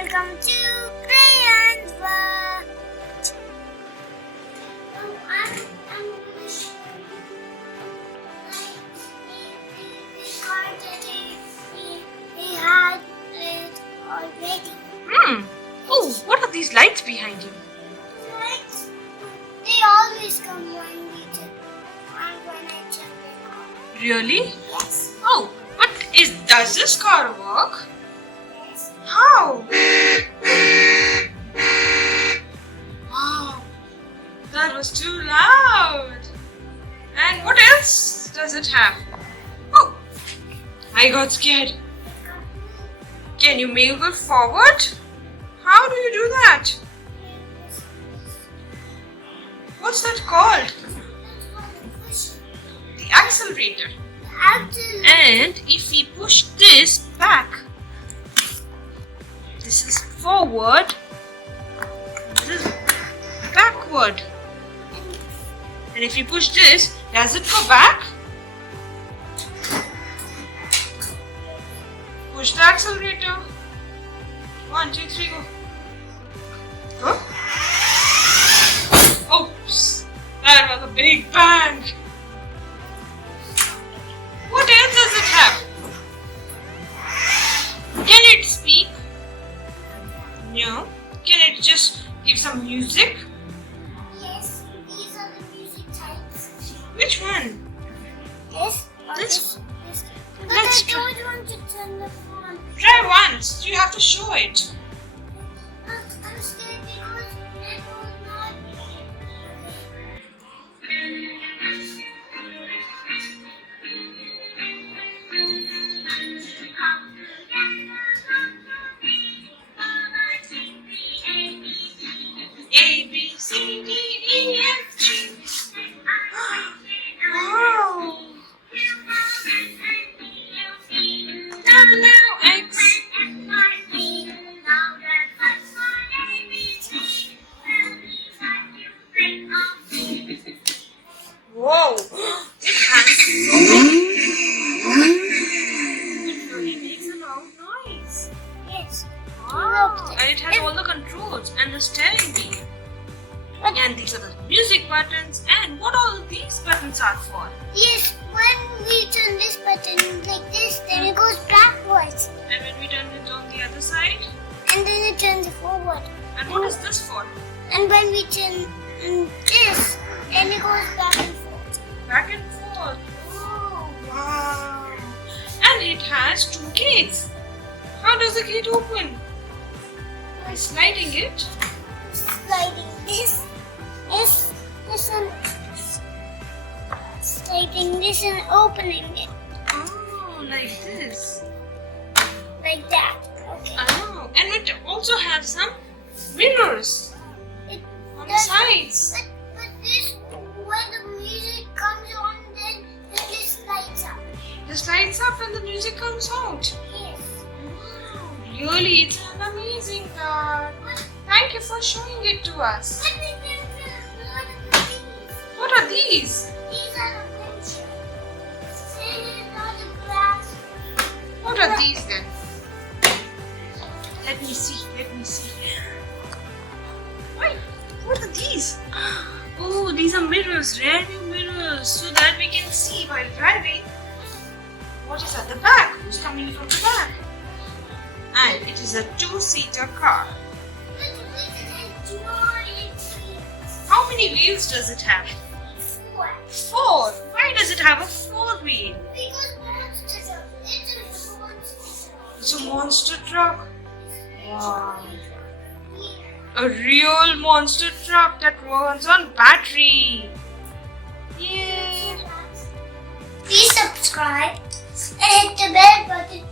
welcome to Prayan's World. I'm going to show you the car that he had it already. Oh, what are these lights behind you? Lights, they always come when I turn them on. Really? Yes. Oh, but does this car work? Yes. How? Wow, that was too loud. And what else does it have? Oh, I got scared. Can you move it forward? How do you do that? What's that called? The accelerator. And if we push this back, this is forward, this is backward. And if you push this, does it go back? Push the accelerator. 1, 2, 3, go. Go. Oops, that was a big bang. What else does it have? Can it speak? No. Can it just give some music? Yes, these are the music types. Which one? This? This? But Let's I don't want to turn the phone. Try once. You have to show it. I'm scared because it will not. A, B, C, D, E, F, G. Wow. Now X. Whoa. It has so many. It really makes a loud noise. Yes. Wow. And it has all the controls and the steering wheel. And these are the music buttons. And what all these buttons are for? Yes, when we turn this button like this, then it goes backwards. And when we turn it on the other side? And then it turns forward. And what is this for? And when we turn this, then it goes back and forth. Back and forth. Oh, wow. And it has 2 gates. How does the gate open? By sliding it. Sliding this and sliding this and opening it Oh, like this. like that. Okay. Oh, and it also has some mirrors It on the does- sides. But this, when the music comes on, then this lights up. This lights up and the music comes out. Yes. Wow, really, it's an amazing car. Thank you for showing it to us. But we can do these. What are these? These are the pictures. These are the glass. What are these then? Let me see. Why? What are these? Oh, these are mirrors, rear view mirrors, so that we can see while driving what is at the back, who's coming from the back. And it is a 2-seater car. How many wheels does it have? 4. 4. Why does it have a 4-wheel? Because monsters are. It is a monster. It's a monster truck. Wow. A real monster truck that runs on battery. Yay! Please subscribe and hit the bell button